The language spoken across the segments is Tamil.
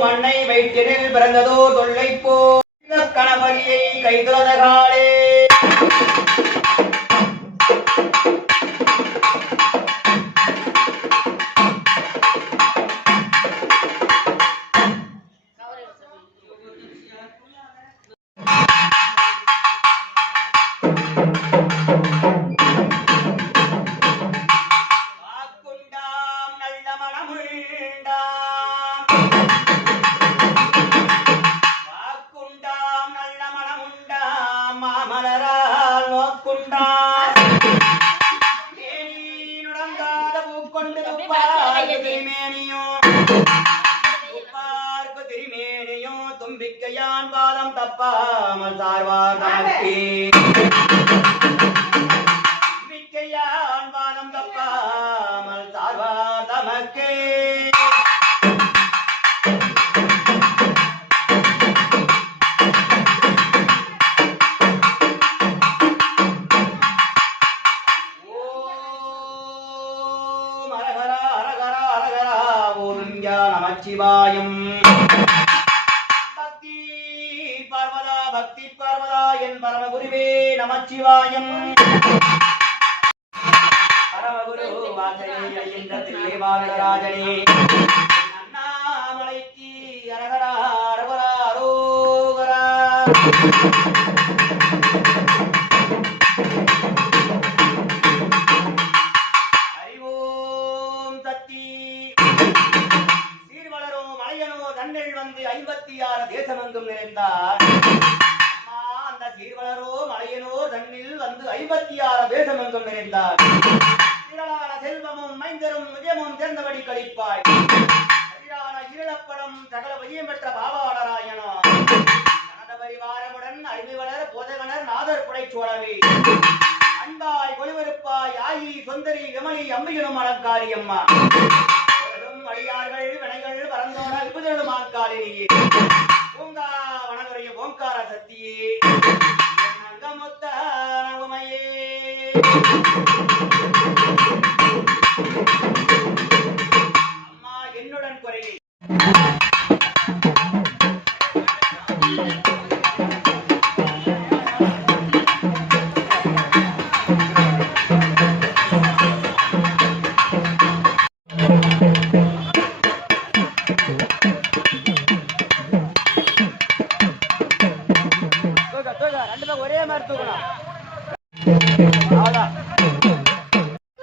மண்ணை வைத்தினில் பிறந்ததோ தொல்லை போ கணபதியை கைதுலகாலே மலரால் நோக்குண்டான் நுடங்காத பூக்கொண்டு துப்பார்க்கு திருமேனியும் தும்பிக்கையான் பாதம் தப்பாமல் சார்வார் தமக்கே தும்பிக்கையான் பாதம் தப்பாமல் சார்வார் தமக்கே நமச்சிவாயம் பக்தி பார்வதா என் பரமகுருவே நமச்சிவாயம் பரமகுரு வாசனை என்ற தில்லைவாழராஜனே அண்ணாமலைக்கு அரகரா அரகரா அரோகரா வந்து 56 தேசமெங்கும் நிறைந்தார். அந்த சீர்வளரோ மலையனோ தன்னில் வந்து 56 தேசமெங்கும் நிறைந்தார். திரளான செல்வமும் மைந்தரும் விஜயமும் சேர்ந்தபடி கழிப்பாய். திரளான ஈழப்படம் சகல விஜயம் பெற்ற பாவாடராயனோ தனது பரிவாரமுடன் அறிவு வளர் போதகனர் நாதர் புடை சோழவே அன்பாய் ஒளிவருப்பாய் ஆயி சுந்தரி விமலி அம்பியனும் அலங்காரி அம்மா அடியார்கள் வினைகள் பரந்தோட விபுதலுமாக்காலினியே பூங்கா வனதுரைய ஓங்கார சக்தியே அங்கமுத்த நகுமையே அம்மா என்னுடன் குறையே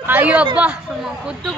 ஐயோ அப்பா குத்து